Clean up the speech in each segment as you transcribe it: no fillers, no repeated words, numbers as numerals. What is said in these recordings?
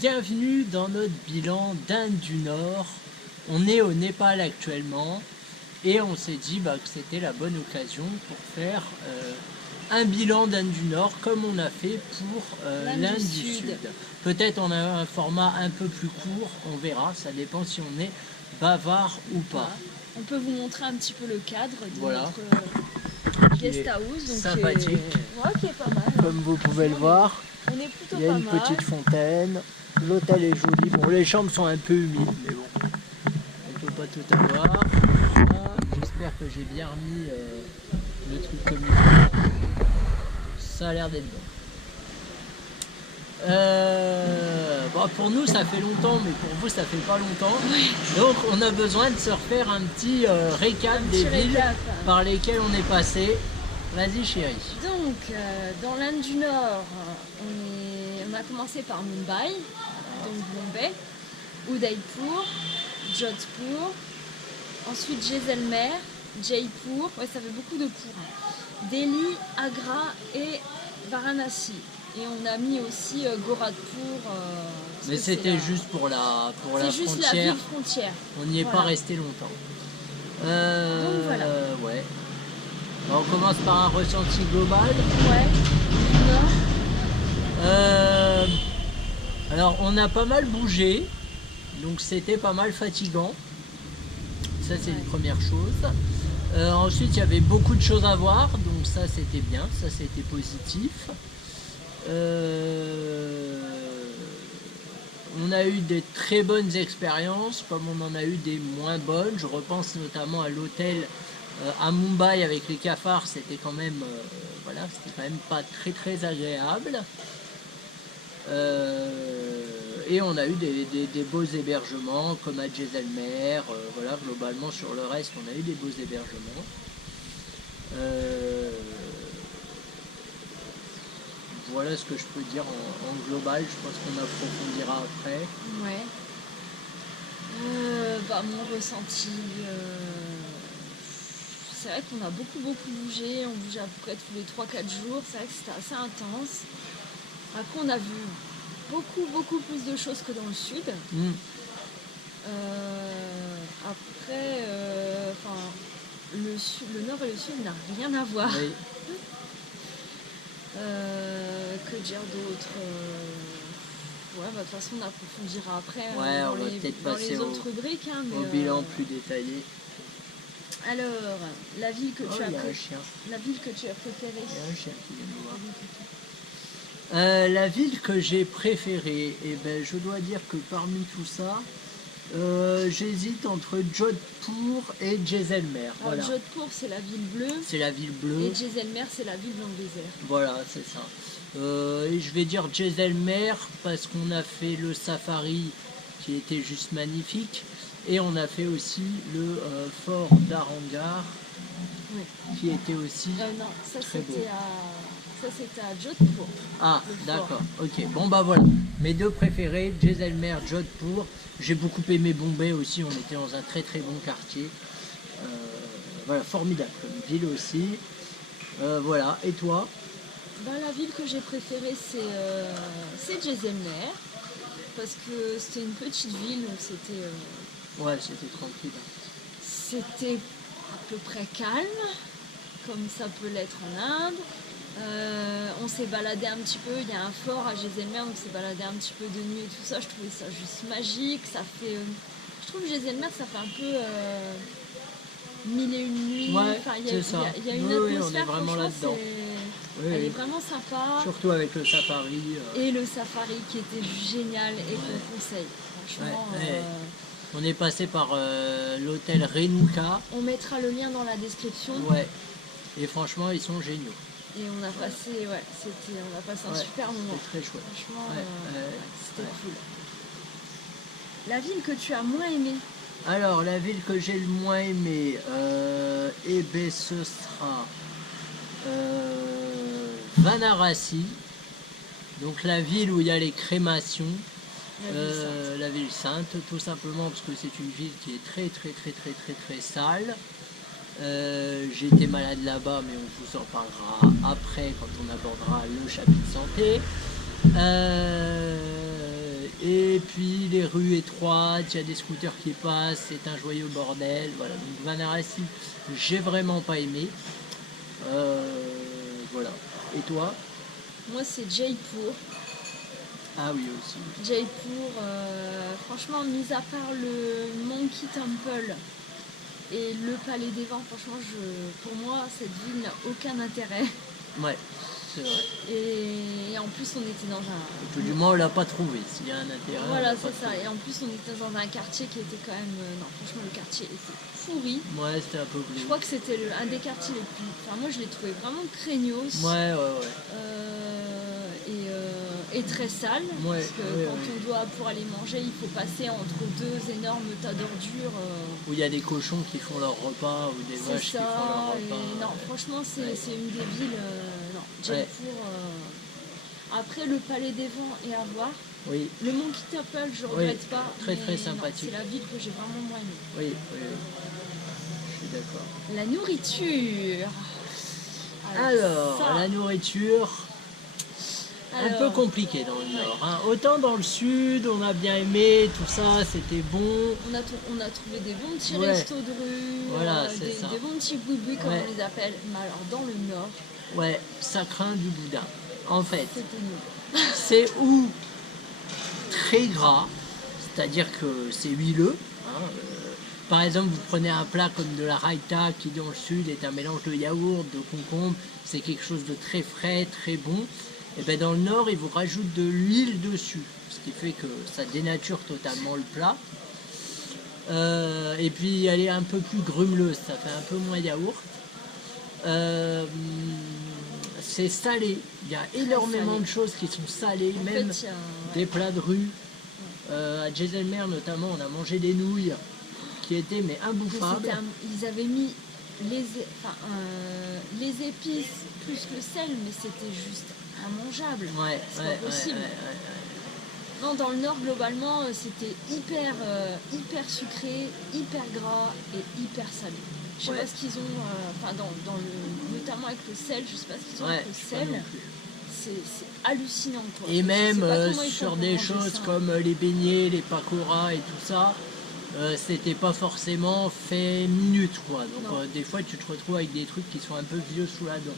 Bienvenue dans notre bilan d'Inde du Nord. On est au Népal actuellement et on s'est dit que c'était la bonne occasion pour faire un bilan d'Inde du Nord comme on a fait pour l'Inde du Sud. Peut-être on a un format un peu plus court, on verra, ça dépend si on est bavard ou pas. On peut vous montrer un petit peu le cadre de notre guest house. Donc sympathique. Qui est pas mal. Comme vous pouvez le voir, on est plutôt il y a une petite fontaine. L'hôtel est joli. Bon, les chambres sont un peu humides, mais bon, on peut pas tout avoir. J'espère que j'ai bien remis le truc comme il faut. Ça a l'air d'être bon. Pour nous, ça fait longtemps, mais pour vous, ça fait pas longtemps. Oui. Donc, on a besoin de se refaire un petit récap des villes par lesquelles on est passé. Vas-y, chérie. Donc, dans l'Inde du Nord, on a commencé par Mumbai, donc Bombay, Udaipur, Jodhpur, ensuite Jaisalmer, Jaipur, ouais, ça fait beaucoup de pour, Delhi, Agra et Varanasi. Et on a mis aussi Gorakhpur. Mais c'était juste pour la frontière. C'est juste la ville frontière. On n'y est pas resté longtemps. Donc voilà. Ouais. On commence par un ressenti global. Ouais. Alors on a pas mal bougé, donc c'était pas mal fatigant. Ça c'est une première chose. Ensuite il y avait beaucoup de choses à voir, donc ça c'était bien, ça c'était positif. On a eu des très bonnes expériences, comme on en a eu des moins bonnes. Je repense notamment à l'hôtel à Mumbai avec les cafards, c'était quand même, c'était quand même pas très agréable. Et on a eu des beaux hébergements comme à Jaisalmer. Globalement sur le reste, on a eu des beaux hébergements. Voilà ce que je peux dire en global. Je pense qu'on approfondira après. Ouais. Mon ressenti, c'est vrai qu'on a beaucoup bougé. On bougeait à peu près tous les 3-4 jours. C'est vrai que c'était assez intense. Après, on a vu beaucoup plus de choses que dans le sud. Après, le nord et le sud n'a rien à voir. Oui. Que dire d'autre de toute façon on approfondira après on va peut-être passer les autres rubriques. Au bilan plus détaillé. Alors, la ville que tu as préférée. Il y a un chien qui vient nous voir. La ville que j'ai préférée, je dois dire que parmi tout ça, j'hésite entre Jodhpur et Jaisalmer. Voilà. Jodhpur c'est la ville bleue. C'est la ville bleue. Et Jaisalmer c'est la ville dans le désert. Voilà, c'est ça. Et je vais dire Jaisalmer parce qu'on a fait le safari qui était juste magnifique. Et on a fait aussi le fort d'Arangar qui était aussi très beau. Ça c'était à Jodhpur. Ah d'accord, ok. Bon voilà. Mes deux préférés, Jaisalmer, Jodhpur. J'ai beaucoup aimé Bombay aussi, on était dans un très bon quartier. Formidable comme ville aussi. Et toi? La ville que j'ai préférée c'est Jaisalmer. Parce que c'était une petite ville, donc c'était... c'était tranquille. C'était à peu près calme, comme ça peut l'être en Inde. On s'est baladé un petit peu, il y a un fort à Jaisalmer, on s'est baladé un petit peu de nuit et tout ça. Je trouvais ça juste magique. Ça fait, je trouve que Jaisalmer, ça fait un peu 1001 nuits. Il y a une atmosphère, on est vraiment là-dedans. Elle est vraiment sympa. Surtout avec le safari. Et le safari qui était génial et qu'on conseille. Franchement. On est passé par l'hôtel Renuka. On mettra le lien dans la description. Ouais. Et franchement, ils sont géniaux. Et on a passé, on a passé un super moment. C'était très chouette. Franchement, c'était cool. La ville que tu as moins aimée? Alors, la ville que j'ai le moins aimée, ce sera Varanasi. Donc la ville où il y a les crémations. La ville sainte, tout simplement parce que c'est une ville qui est très sale. J'ai été malade là-bas, mais on vous en parlera après quand on abordera le chapitre santé. Et puis les rues étroites, il y a des scooters qui passent, c'est un joyeux bordel. Voilà, donc Vanarasi, j'ai vraiment pas aimé. Voilà. Et toi? Moi, c'est Jaipur. Ah oui, aussi. Jaipur, franchement, mis à part le Monkey Temple et le Palais des Vents, franchement, pour moi, cette ville n'a aucun intérêt. Ouais, c'est vrai. Et en plus, on était dans un... Tout du moins, on l'a pas trouvé. S'il y a un intérêt. Voilà, c'est ça. Et en plus, on était dans un quartier qui était quand même... non, franchement, le quartier était pourri. Ouais, c'était un peu Je bleu. crois que c'était un des quartiers les plus... Enfin, moi, je l'ai trouvé vraiment craignos. Ouais, ouais, ouais. Et très sale. Ouais, parce que ouais, quand ouais. on doit, pour aller manger, il faut passer entre deux énormes tas d'ordures. Où il y a des cochons qui font leur repas ou des C'est vaches qui font leur ça. Et repas. non, franchement, c'est Ouais. c'est une des villes... non, Jaipur... Après, le Palais des Vents est à voir. Oui, Le Monkey Temple, je regrette pas. très, mais très non, sympathique. c'est la ville que j'ai vraiment moins aimée. oui, oui, oui. Je suis d'accord. La nourriture. Alors, ça, la nourriture, un peu alors, compliqué dans le nord. Hein. Autant dans le sud, on a bien aimé, tout ça, c'était bon. on a trouvé des bons petits Ouais. restos de rue, Voilà, c'est des ça. bons petits boui comme Ouais. on les appelle. Mais alors, dans le nord, Ouais, ça craint du boudin. En fait, c'était nul. c'est ou très gras, c'est-à-dire que c'est huileux. Hein, par exemple, vous prenez un plat comme de la raita qui dans le sud est un mélange de yaourt, de concombre, c'est quelque chose de très frais, très bon. Et bien dans le nord, ils vous rajoutent de l'huile dessus, ce qui fait que ça dénature totalement le plat. Et puis elle est un peu plus grumeleuse, ça fait un peu moins yaourt. C'est salé, il y a énormément salé. de choses qui sont salées, En même fait, il y a, des plats de rue. À Jaisalmer notamment, on a mangé des nouilles qui étaient mais mais imbouffables. ils avaient mis les épices plus le sel, mais c'était juste immangeable. Ouais, C'est ouais, pas possible. ouais. Non, dans le nord, globalement, c'était hyper sucré, hyper gras et hyper salé. Je sais Ouais. pas ce qu'ils ont, enfin, notamment avec le sel, je sais pas ce qu'ils ont Ouais, avec le je sais pas sel. non plus. C'est hallucinant, quoi. Et Je même sais pas comment ils sur font des pour manger choses ça. comme les beignets, les pakoras et tout ça, c'était pas forcément fait minute quoi. Donc Non. des fois tu te retrouves avec des trucs qui sont un peu vieux sous la dent.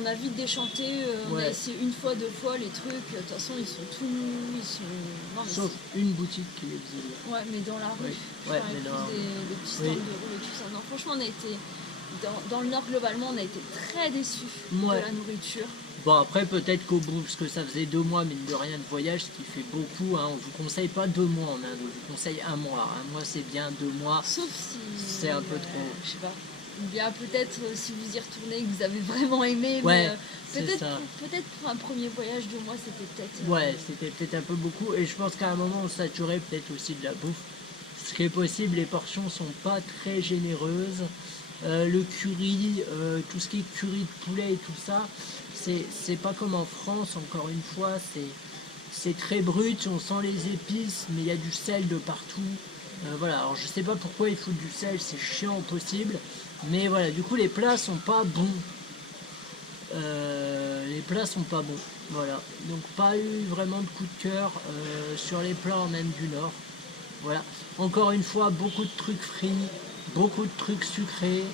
On a vite déchanté, on a Ouais. essayé une fois, deux fois les trucs, de toute façon ils sont tout nus, ils sont... Non, mais Sauf une boutique qui les faisait bien. ouais, mais dans la rue, Oui. genre Ouais, avec mais dans la rue. des petits stands Oui. de rue et tout ça. Non, franchement, on a été... Dans le Nord, globalement, on a été très déçus Ouais. de la nourriture. Bon après peut-être qu'au bout, parce que ça faisait 2 mois mine de rien de voyage, ce qui fait beaucoup, hein. On vous conseille pas 2 mois en Inde, on vous conseille 1 mois. 1 mois c'est bien, 2 mois. Sauf si... C'est un peu trop. Je sais pas. Ou bien peut-être si vous y retournez, que vous avez vraiment aimé, Ouais, mais c'est ça. peut-être pour un premier voyage de moi, c'était peut-être... Ouais, c'était peut-être un peu beaucoup. Et je pense qu'à un moment, on saturait peut-être aussi de la bouffe. Ce qui est possible, les portions sont pas très généreuses. Le curry, tout ce qui est curry de poulet et tout ça, c'est pas comme en France, encore une fois. C'est très brut, on sent les épices, mais il y a du sel de partout. Voilà, alors je sais pas pourquoi ils foutent du sel, c'est chiant au possible. Mais voilà, du coup, les plats sont pas bons. Les plats sont pas bons, voilà. Donc pas eu vraiment de coup de cœur sur les plats en Inde du Nord. Voilà. Encore une fois, beaucoup de trucs frits, beaucoup de trucs sucrés.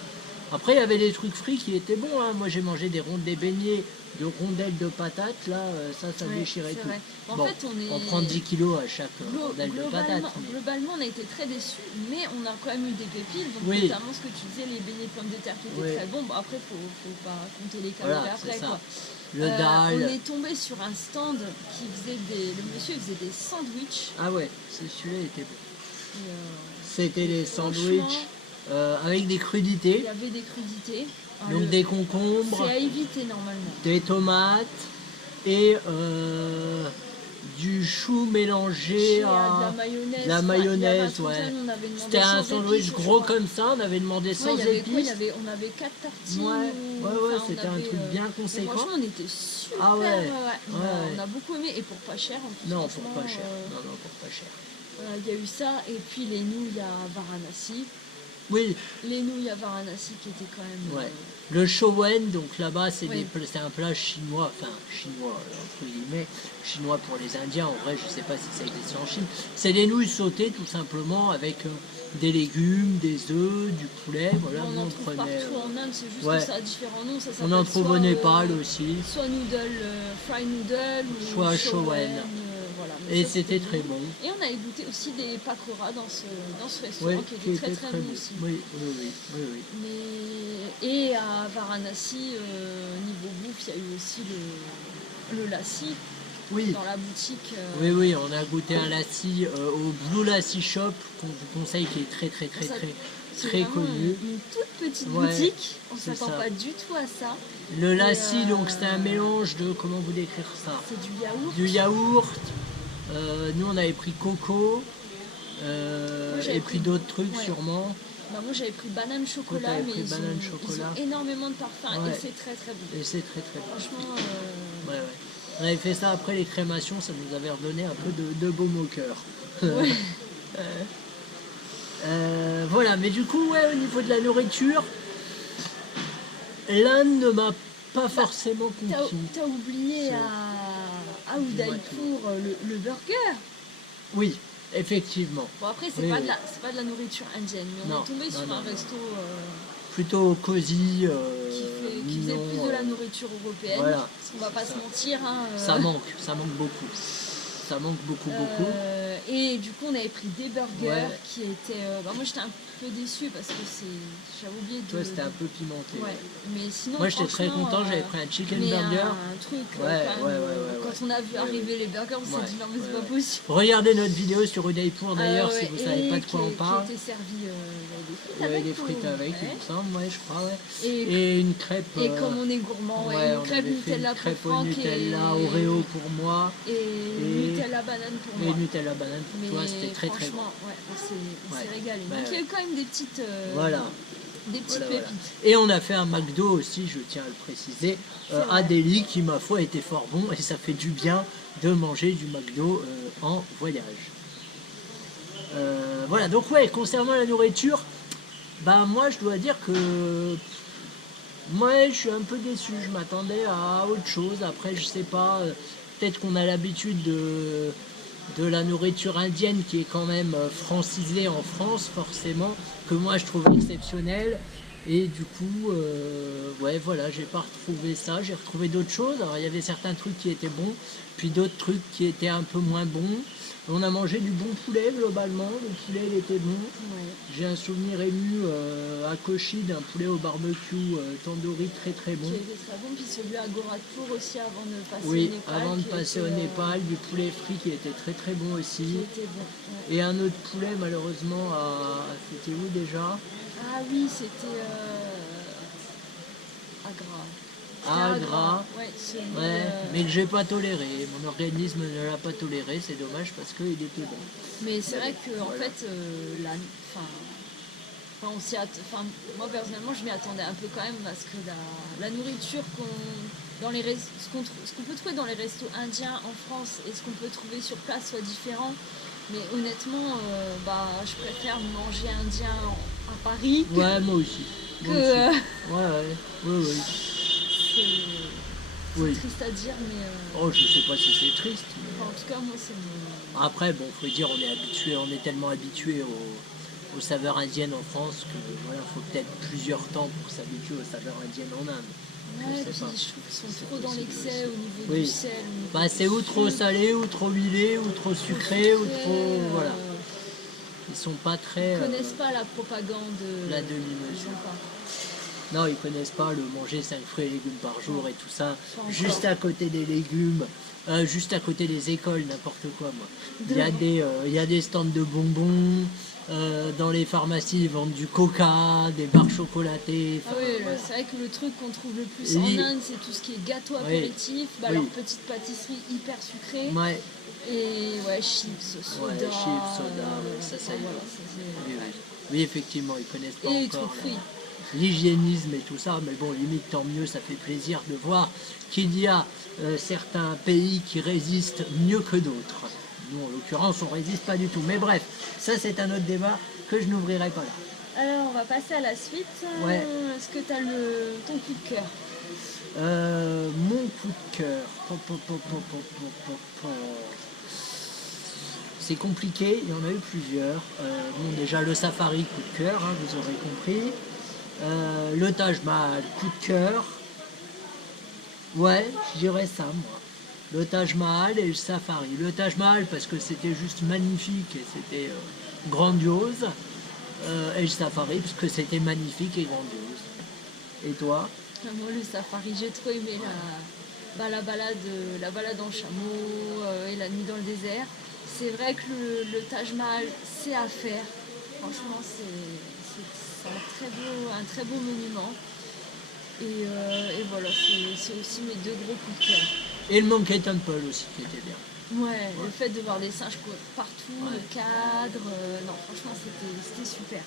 Après, il y avait des trucs frits qui étaient bons. Hein. Moi, j'ai mangé des beignets de rondelles de patates. Là, ça Ouais, déchirait c'est tout. vrai. En Bon, fait, on prend 10 kilos à chaque rondelle de patates. globalement, mais- globalement, on a été très déçus, mais on a quand même eu des pépites, donc Oui. notamment ce que tu disais, les beignets pommes de terre qui étaient Oui. très bons. Bon, après, faut pas compter les calories Voilà, après, c'est ça. quoi. Le On dalle. est tombé sur un stand qui faisait le monsieur faisait des sandwichs. Ah ouais, celui-là était bon. Et, C'était les franchement, sandwichs avec des il crudités. y avait des crudités. Donc des concombres, C'est à éviter normalement. des tomates et du chou mélangé Il y a de à la mayonnaise. de la enfin, mayonnaise, il y avait un truc, ouais. là, nous, on avait demandé C'était un sans sandwich épices, je gros crois. comme ça, on avait demandé Ouais, sans il y avait quoi, épices. on avait 4 tartines. Ouais, ou- ouais, enfin, on c'était un avait, truc bien mais conséquent. franchement, on était super. Ah ouais, On, ouais. on a beaucoup aimé et pour pas cher en plus. Non, pour franchement, pas cher. Non, non, pour pas cher. voilà, il y a eu ça et puis les nouilles à Varanasi. Oui, les nouilles à Varanasi qui étaient quand même... ouais. Le showen, donc là-bas, c'est Oui. c'est un plat chinois, enfin chinois, entre guillemets, chinois pour les Indiens. En vrai, je sais pas si ça existe en Chine. C'est des nouilles sautées, tout simplement, avec des légumes, des œufs, du poulet. Voilà, on nous en on trouve prenait. partout en Inde, c'est juste ouais. que ça a différents noms. Ça On en s'appelle trouve au soit, Népal aussi, soit noodle, fry noodle ou soit showen. showen. Voilà. Mais Et ça, c'était très bon. Et on avait goûté aussi des pakoras dans ce restaurant Oui, qui était très très bon bon. aussi. Oui, oui, oui, oui, oui. Et à Varanasi, niveau bouffe, il y a eu aussi le lassi Oui. dans la boutique. Oui, oui, on a goûté un lassi au Blue Lassi Shop qu'on vous conseille, qui est très C'est très vraiment connu. une toute petite Ouais, boutique, on c'est s'attend ça. pas du tout à ça. Le lassi, Et, donc c'était un mélange de, comment vous décrire ça? C'est du yaourt. Du yaourt, nous on avait pris coco, j'avais et puis pris- d'autres trucs ouais. sûrement. Bah, moi j'avais pris banane chocolat, t'avais mais pris banane chocolat. ils ont énormément de parfums Ouais. et c'est très très bon. Et c'est très bon. Franchement, Ouais, ouais. On avait fait ça après les crémations, ça nous avait redonné un peu de baume au cœur. ouais. Voilà, mais du coup, ouais, au niveau de la nourriture, l'Inde ne m'a pas forcément conquis. T'as oublié C'est- à Udaipur le burger. Oui, effectivement. Bon après c'est Oui, pas, oui. c'est pas de la nourriture indienne, mais on Non, est tombé non, sur non, un non. resto Plutôt cosy, qui faisait mignon, plus de la nourriture européenne. voilà, Parce qu'on va pas c'est se ça. mentir. Hein, Ça manque beaucoup. Ça manque beaucoup. Et du coup on avait pris des burgers Ouais. qui étaient... moi j'étais un peu déçue parce que j'avais oublié de... Toi, c'était un peu pimenté. Ouais, mais sinon Moi, j'étais très franchement, content, j'avais pris un chicken mais burger. un truc, Ouais, quand même, ouais. quand on a vu arriver les burgers, on s'est dit non mais c'est pas possible. Regardez notre vidéo sur Udaipur d'ailleurs, Ah ouais, si vous savez pas de quoi on parle. Qui était servi, il y Il y avait avait des des frites avec, il ouais. me semble, ouais, je crois, ouais. Et, Et une crêpe. et comme on est gourmand, ouais, on une crêpe avait fait Nutella une crêpe pour au Franck Nutella, et Oreo pour moi, et Nutella banane pour et moi. Nutella banane pour Mais toi, c'était très bon. franchement, ouais, on s'est Ouais. régalé. Ouais, Donc il y a eu quand même des petites, Voilà. des petites Voilà. pépites. Et on a fait un McDo aussi, je tiens à le préciser, C'est à vrai. Delhi, qui ma foi était fort bon, et ça fait du bien de manger du McDo en voyage. Voilà, donc ouais, concernant la nourriture, bah moi je dois dire que moi je suis un peu déçu, je m'attendais à autre chose. Après je sais pas, peut-être qu'on a l'habitude de la nourriture indienne qui est quand même francisée en France forcément, que moi je trouve exceptionnelle. Et du coup, ouais voilà, j'ai pas retrouvé ça, j'ai retrouvé d'autres choses. Alors il y avait certains trucs qui étaient bons, puis d'autres trucs qui étaient un peu moins bons. On a mangé du bon poulet globalement, le poulet il était bon. Ouais. J'ai un souvenir ému à Kochi d'un poulet au barbecue tandoori très bon. Qui était très bon, puis celui à Gorakhpur aussi avant de passer Oui, au Népal. avant de qui passer au était, Népal, du poulet frit qui était très bon aussi. qui était bon. Ouais. Et un autre poulet malheureusement c'était où déjà? Ah oui, c'était Agra. À Agra. Ouais, Ouais, mais que j'ai pas toléré. Mon organisme ne l'a pas toléré, c'est dommage parce qu'il était bon. Mais c'est vrai que en Voilà. fait, moi personnellement, je m'y attendais un peu quand même parce que la nourriture ce qu'on peut trouver dans les restos indiens en France et ce qu'on peut trouver sur place soit différent. Mais honnêtement, je préfère manger indien à Paris. Ouais, moi aussi. Moi Que, aussi. Ouais. C'est Oui. triste à dire, mais Oh, je sais pas si c'est triste. Mais... en tout cas, moi, c'est mon... Après, bon, faut dire, on est tellement habitué aux saveurs indiennes en France que voilà, faut peut-être plusieurs temps pour s'habituer aux saveurs indiennes en Inde. Ouais, sais puis je pas. trouve qu'ils sont C'est trop dans possible l'excès aussi. au niveau Oui. du sel. au niveau Bah, c'est du ou trop sucre, salé, ou trop huilé, ou trop sucré, ou trop. Voilà. euh, Ils sont pas très. Ils connaissent pas la propagande. La demi-mesure. Ils ont pas. Non, ils connaissent pas le manger 5 fruits et légumes par jour et tout ça. Pas encore. Juste à côté des légumes, juste à côté des écoles, n'importe quoi, moi. Il y a des stands de bonbons. Dans les pharmacies, ils vendent du coca, des barres chocolatées. Ah enfin, oui, voilà. c'est vrai que le truc qu'on trouve le plus Oui. en Inde, c'est tout ce qui est gâteau Oui. apéritif, Oui. leur petite pâtisserie hyper sucrée, Ouais, et chips, soda. chips, soda, ouais, ça, enfin, y est. voilà, ça, c'est- oui, ouais. oui, effectivement, ils connaissent pas Et les encore trucs frits. l'hygiénisme et tout ça, mais bon, limite, tant mieux, ça fait plaisir de voir qu'il y a certains pays qui résistent mieux que d'autres. Nous, en l'occurrence, on résiste pas du tout. Mais bref, ça, c'est un autre débat que je n'ouvrirai pas là. Alors, on va passer à la suite. Ouais. Est-ce que tu as ton coup de cœur? Mon coup de cœur. C'est compliqué, il y en a eu plusieurs. Bon, déjà le safari, coup de cœur, hein, vous aurez compris. Le Taj Mahal, coup de cœur. Ouais, je dirais ça, moi. Le Taj Mahal et le safari. Le Taj Mahal parce que c'était juste magnifique et c'était grandiose. Et le safari parce que c'était magnifique et grandiose. Et toi? Moi, le safari, j'ai trop aimé la balade en chameau et la nuit dans le désert. C'est vrai que le Taj Mahal, c'est à faire. Franchement, c'est un très beau monument. Et voilà, c'est aussi mes deux gros coups de cœur. Et le Monkey Temple aussi qui était bien. Ouais, le fait de voir des singes partout, Ouais. le cadre, non, franchement, c'était super.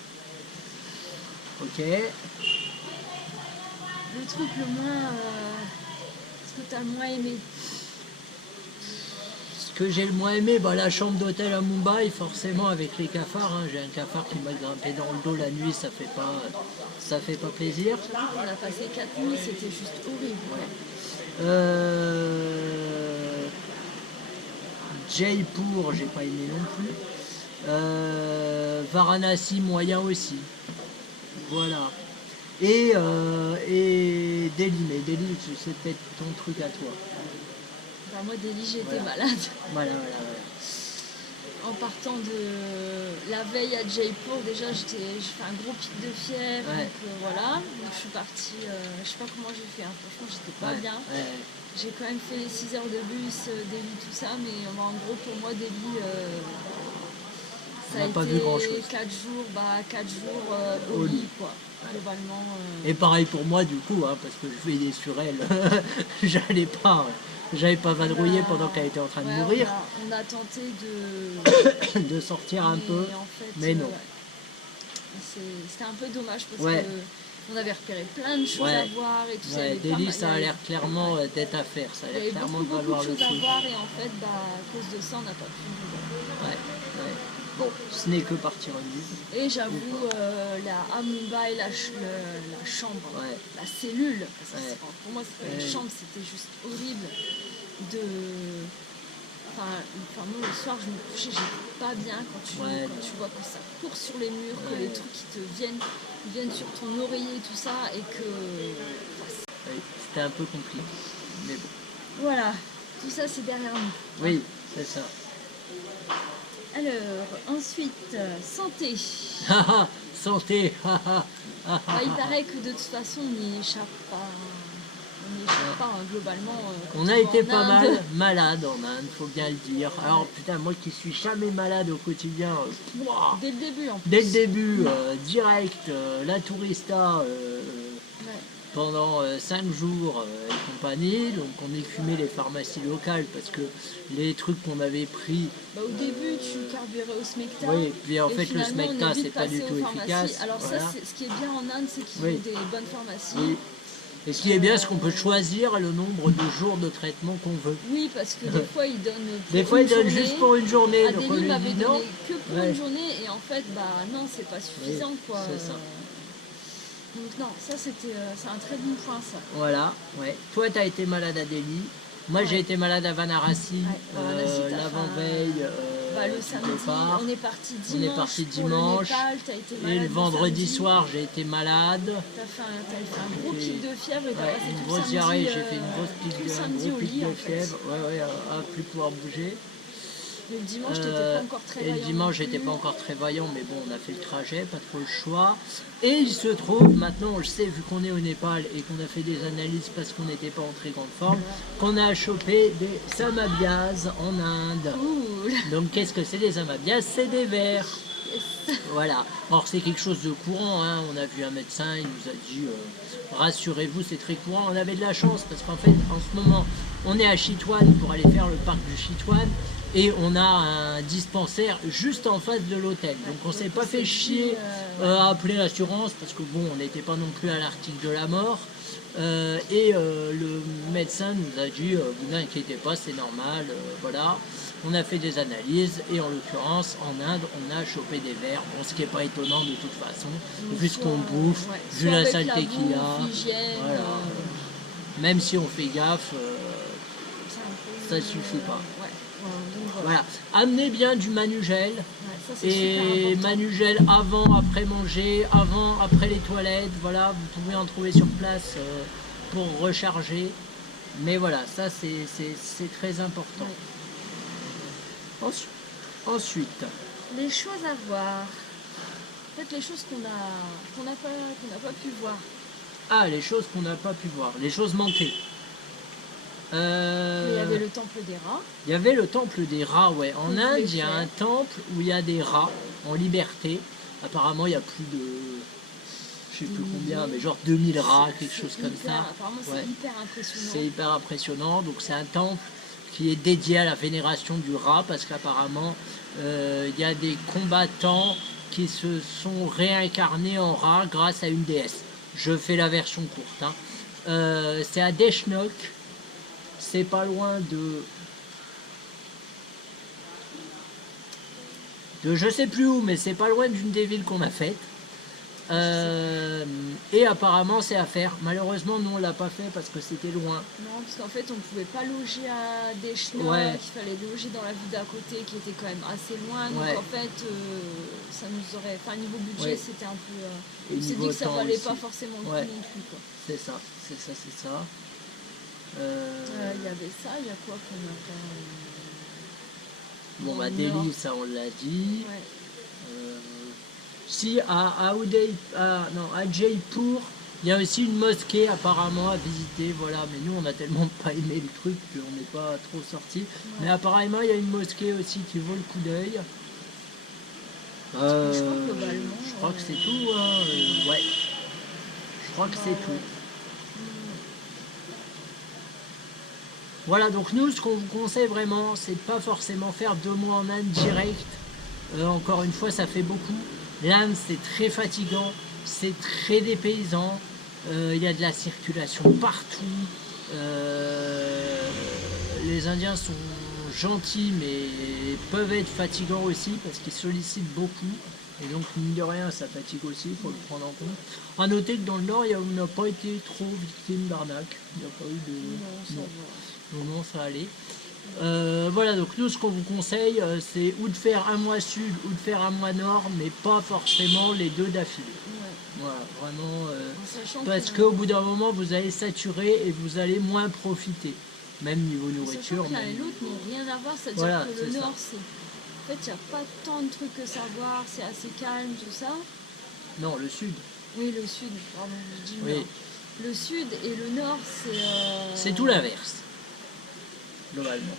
Ok. Le truc le moins. Ce que tu as le moins aimé? Ce que j'ai le moins aimé, bah, la chambre d'hôtel à Mumbai, forcément avec les cafards. Hein. J'ai un cafard qui m'a grimpé dans le dos la nuit, ça fait pas plaisir. On a passé 4 nuits, c'était juste horrible. Ouais. Jaipur, j'ai pas aimé non plus. Varanasi, moyen aussi. Voilà. Et Delhi, mais Delhi, c'est peut-être ton truc à toi. Enfin, moi, Delhi, j'étais Voilà. malade. Voilà. En partant de la veille à Jaipur, déjà, j'ai fait un gros pic de fièvre. Ouais. Donc voilà. Donc je suis partie, je sais pas comment j'ai fait, hein. Franchement, j'étais pas Ouais, bien. ouais. J'ai quand même fait les 6 heures de bus, Delhi, tout ça, mais en gros, pour moi, Delhi, ça On a n'a pas vu été grand-chose. 4 jours, 4 jours Au au lit. lit, quoi. Globalement. Et pareil pour moi du coup, hein, parce que je veillais sur elle. J'allais pas vadrouiller pendant qu'elle était en train de ouais, mourir, on a tenté de. de sortir un peu. En fait, mais non. ouais. C'était un peu dommage parce Ouais. que on avait repéré plein de choses Ouais. à voir et tout ça. il y Ouais, avait pas Delhi, mal- ça a l'air clairement d'être à faire. Ça a Il y l'air avait clairement beaucoup de valoir de le choses à coup. voir et en fait, à cause de ça, on n'a pas pu. Ouais. Bon, ce n'est que partie remise. Et j'avoue, à Mumbai, la chambre, Ouais. la cellule, parce que Ouais. pour moi, c'est pas une Ouais. chambre, c'était juste horrible. Enfin, moi, le soir, je me couchais, j'étais pas bien quand tu vois que ça court sur les murs, que les trucs qui te viennent sur ton oreiller, tout ça, et que. Ouais, c'était un peu compliqué. Mais bon. Voilà, tout ça, c'est derrière nous. Oui, c'est ça. Alors, ensuite, santé. Santé. Il paraît que de toute façon, on n'y échappe pas. On n'y échappe pas, hein, globalement. Quand On a tu été vas en pas Inde. mal malade en Inde, faut bien le dire. Alors putain, moi qui suis jamais malade au quotidien, ouah, Dès le début, en plus. dès le début, direct, la tourista Ouais. pendant 5 jours et compagnie. Donc on écumait les pharmacies locales parce que les trucs qu'on avait pris, Au début, tu carburais au Smecta. oui, puis en et fait le finalement, on Smecta est vite c'est pas du passé tout aux pharmacies. efficace. Alors voilà. ça, ce qui est bien en Inde, c'est qu'ils Oui. ont des bonnes pharmacies. Oui. Et ce qui est bien, c'est qu'on peut choisir le nombre de jours de traitement qu'on veut. Oui, parce que des fois, ils donnent pour Des fois, une ils donnent journée. juste pour une journée. À Donc on Delhi, lui m'avait dit non. donné que pour Ouais. une journée et en fait, non, c'est pas suffisant, quoi. c'est ça. Donc non, ça c'est un très bon point, ça. Voilà, ouais. Toi, tu as été malade à Delhi. Moi, j'ai été malade à Varanasi, Ouais, Varanasi, t'as l'avant-veille. Le samedi, départ. on est parti On est dimanche. parti pour le dimanche. Népal, t'as été Et malade le vendredi samedi. soir, j'ai été malade. T'avais fait un gros Et- pic de fièvre et t'as Ouais, passé une tout le grosse samedi. diarrhée, j'ai fait une grosse tout pique le de, un samedi gros au pic lit, de en fait. fièvre. Ouais, à plus pouvoir bouger. Le dimanche, t'étais pas encore très Et vaillant. le dimanche, non j'étais plus. pas encore très vaillant, mais bon, on a fait le trajet, pas trop le choix. Et il se trouve, maintenant on le sait, vu qu'on est au Népal et qu'on a fait des analyses parce qu'on n'était pas en très grande forme, qu'on a chopé des samabias en Inde. Cool. Donc qu'est-ce que c'est des samabias? C'est des vers. Yes. Voilà. Alors c'est quelque chose de courant, hein. On a vu un médecin, il nous a dit rassurez-vous, c'est très courant. On avait de la chance parce qu'en fait, en ce moment, on est à Chitwan pour aller faire le parc du Chitwan et on a un dispensaire juste en face de l'hôtel. Donc on s'est pas fait chier à appeler l'assurance parce que bon, on n'était pas non plus à l'article de la mort. Le médecin nous a dit vous inquiétez pas, c'est normal, voilà. On a fait des analyses et en l'occurrence en Inde on a chopé des vers, bon, ce qui n'est pas étonnant de toute façon, Donc, vu ce qu'on bouffe, ouais, vu soit la avec saleté qu'il y a, bouffe, l'hygiène, voilà. Même si on fait gaffe, c'est un peu, ça suffit pas. Ouais, donc voilà. Voilà, amenez bien du manugel. Ouais, ça, c'est super Et important. manugel avant, après manger, avant, après les toilettes, voilà, vous pouvez en trouver sur place pour recharger. Mais voilà, ça c'est très important. Ouais. Ensuite, Les choses à voir. En fait, les choses qu'on n'a pas pu voir. les choses qu'on n'a pas pu voir, les choses manquées. Il y avait le temple des rats. Il y avait le temple des rats, ouais. En Vous Inde, pouvez il y a faire. un temple où il y a des rats en liberté. Apparemment, il y a plus de, je sais plus combien, mais genre 2000 rats, quelque chose comme ça. Apparemment, Ouais. c'est hyper impressionnant. C'est hyper impressionnant. Donc c'est un temple qui est dédié à la vénération du rat parce qu'apparemment il y a des combattants qui se sont réincarnés en rats grâce à une déesse. Je fais la version courte. Hein. C'est à Deshnok. C'est pas loin de je sais plus où, mais c'est pas loin d'une des villes qu'on a faites. Et apparemment c'est à faire. Malheureusement nous on l'a pas fait parce que c'était loin. Non, parce qu'en fait on pouvait pas loger à Deschenaux, Ouais. il fallait loger dans la ville d'à côté qui était quand même assez loin. Donc Ouais. en fait ça nous aurait. Enfin niveau budget Ouais. c'était un peu. Et On s'est dit niveau que ça temps valait aussi. pas forcément le coup Ouais. non plus quoi. C'est ça, c'est ça, c'est ça. Il y avait ça, il y a quoi qu'on a pas. Bon dans bah le Delhi, Nord. ça on l'a dit. Ouais. Si à Jaipur, il y a aussi une mosquée apparemment à visiter, voilà, mais nous on a tellement pas aimé le truc qu'on n'est pas trop sorti. Mais apparemment il y a une mosquée aussi qui vaut le coup d'œil. globalement, Je crois que c'est tout, hein. Ouais. Je crois que c'est tout. Voilà, donc nous ce qu'on vous conseille vraiment, c'est de pas forcément faire 2 mois en Inde direct. Encore une fois, ça fait beaucoup. L'Inde, c'est très fatigant, c'est très dépaysant. Il y a de la circulation partout. Les Indiens sont gentils, mais peuvent être fatigants aussi parce qu'ils sollicitent beaucoup. Et donc, mine de rien, ça fatigue aussi, il faut le prendre en compte. A noter que dans le Nord, on n'a pas été trop victime d'arnaque. Il n'y a pas eu de. Non, ça va. Non, ça allait. Voilà, donc nous ce qu'on vous conseille, c'est ou de faire un mois sud ou de faire un mois nord, mais pas forcément les deux d'affilée. Ouais. Voilà, vraiment, En sachant parce que- qu'au bout d'un moment, vous allez saturer et vous allez moins profiter, même niveau Sachant nourriture. que l'un et même l'autre n'ont rien à voir, c'est-à-dire Voilà, que c'est le ça. Nord, c'est. En fait, il n'y a pas tant de trucs que savoir, c'est assez calme, tout ça. Non, le sud, Oui, le Sud, pardon, je dis le oui, Nord. Le Sud et le Nord, c'est. c'est tout l'inverse, globalement.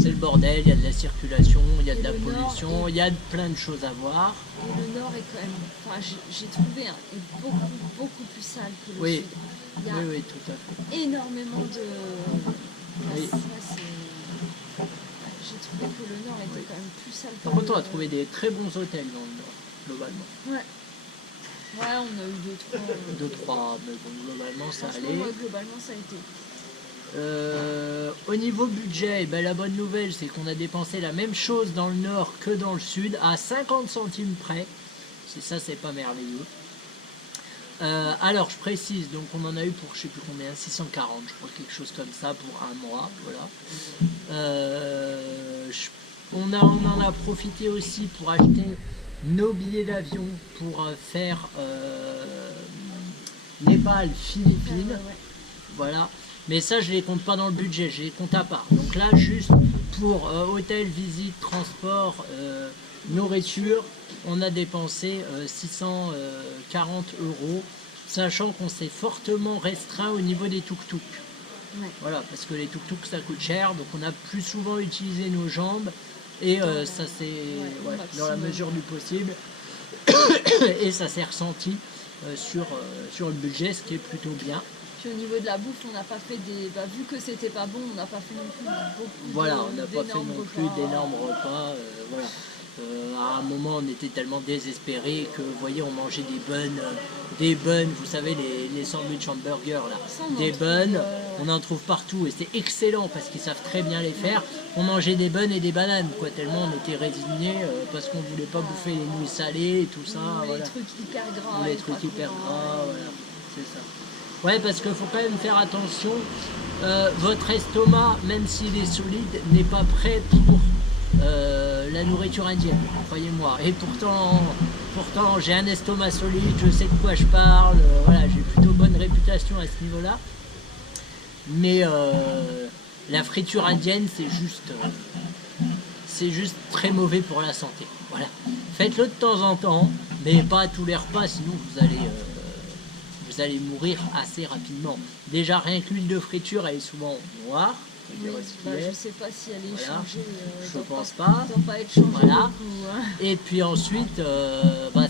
C'est le bordel, il y a de la circulation, il y a Et de la le Nord pollution, il y a plein de choses à voir. Et le Nord est quand même. Enfin, j'ai trouvé est beaucoup plus sale que le Oui. Sud. Il y a Oui, oui, tout à fait. énormément de. Oui. J'ai trouvé que le Nord était Oui. quand même plus sale que Par contre, on a le- trouvé des très bons hôtels dans le Nord, globalement. Ouais. Ouais, on a eu deux, trois. 2-3, mais bon, globalement, ça Franchement, allait. ouais, globalement, ça a été. Au niveau budget, ben, la bonne nouvelle, c'est qu'on a dépensé la même chose dans le Nord que dans le Sud, à 50 centimes près. C'est pas merveilleux. Alors, je précise, donc on en a eu pour je sais plus combien, 640, je crois, quelque chose comme ça, pour un mois, voilà. On en a profité aussi pour acheter nos billets d'avion pour faire Népal, Philippines, Ouais. voilà. Mais ça, je les compte pas dans le budget, je les compte à part. Donc là, juste pour hôtel, visite, transport, nourriture, on a dépensé 640 €, sachant qu'on s'est fortement restreint au niveau des tuk-tuk. Ouais. Voilà, parce que les tuk-tuk ça coûte cher, donc on a plus souvent utilisé nos jambes et ça c'est au dans la maximum. mesure du possible et ça s'est ressenti sur le budget, ce qui est plutôt bien. Puis au niveau de la bouffe, on n'a pas fait des. Bah, vu que c'était pas bon, on n'a pas fait non plus beaucoup Voilà, on n'a pas fait d'énormes non plus repas. d'énormes repas, voilà. À un moment, on était tellement désespérés que, vous voyez, on mangeait des buns, vous savez, les sandwichs hamburgers là, Ça, on en des trouve, buns, on en trouve partout et c'est excellent parce qu'ils savent très bien les faire. On mangeait des buns et des bananes, quoi, tellement on était résignés parce qu'on voulait pas bouffer les nouilles salées et tout ça. les Voilà. trucs hyper gras. Les et trucs pas hyper gras. gras, voilà, c'est ça. Ouais, parce qu'il faut quand même faire attention. Votre estomac, même s'il est solide, n'est pas prêt pour la nourriture indienne, croyez-moi. Et pourtant j'ai un estomac solide, je sais de quoi je parle, voilà, j'ai plutôt bonne réputation à ce niveau-là. Mais la friture indienne, c'est juste très mauvais pour la santé. Voilà. Faites-le de temps en temps, mais pas à tous les repas, sinon vous allez mourir assez rapidement. Déjà, rien que l'huile de friture, elle est souvent noire. Oui, je sais pas si elle est Voilà. changée. Je pense pas. Elle doit pas être changée Voilà. beaucoup, hein. Et puis ensuite,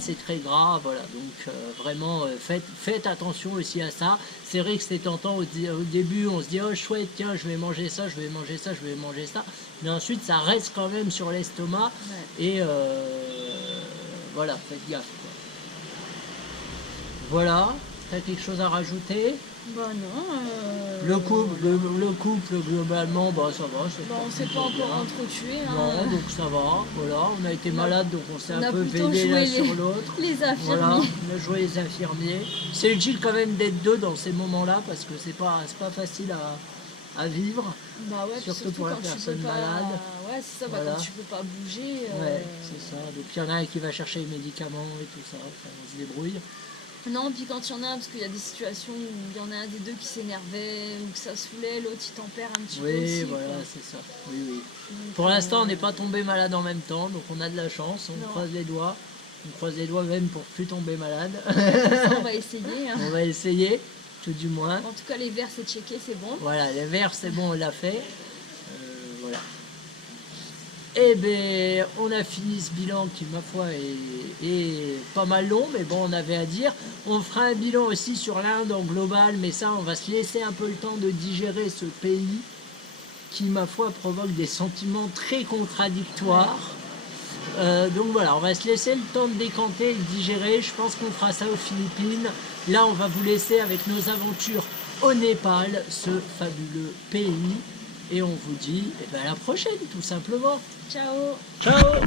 c'est très gras, voilà. Donc vraiment, faites attention aussi à ça. C'est vrai que c'est tentant au début, on se dit oh chouette, tiens, je vais manger ça, je vais manger ça, je vais manger ça. Mais ensuite, ça reste quand même sur l'estomac. Ouais. Et voilà, faites gaffe, quoi. Voilà. T'as quelque chose à rajouter? Bah non. Le couple, globalement, bah ça va. On s'est pas encore entretué. Non, donc ça va, voilà, on a été malade, donc on s'est On un a peu plutôt veillé l'un joué sur l'autre. les Voilà, infirmiers. on a joué les infirmiers. C'est utile quand même d'être deux dans ces moments-là, parce que c'est pas facile à vivre. Bah ouais, Surtout pour la quand tu personne peux pas... malade. Ouais, c'est ça, Voilà. quand tu peux pas bouger. Ouais, c'est ça. Donc il y en a un qui va chercher les médicaments et tout ça, enfin, on se débrouille. Non, puis quand il y en a, parce qu'il y a des situations où il y en a un des deux qui s'énervait, ou que ça saoulait, l'autre il tempère un petit peu Oui, aussi. voilà, Quoi. c'est ça. Oui, oui. Donc, Pour l'instant, on n'est pas tombé malade en même temps, donc on a de la chance, on Non. croise les doigts. On croise les doigts même pour plus tomber malade. ça, on va essayer. Hein. On va essayer, tout du moins. En tout cas, les verres, c'est checké, c'est bon. Voilà, les verres, c'est bon, on l'a fait. Voilà. Eh bien, on a fini ce bilan qui, ma foi, est pas mal long, mais bon, on avait à dire. On fera un bilan aussi sur l'Inde en global, mais ça, on va se laisser un peu le temps de digérer ce pays qui, ma foi, provoque des sentiments très contradictoires. Donc voilà, on va se laisser le temps de décanter et de digérer. Je pense qu'on fera ça aux Philippines. Là, on va vous laisser avec nos aventures au Népal, ce fabuleux pays. Et on vous dit à la prochaine, tout simplement. Ciao. Ciao!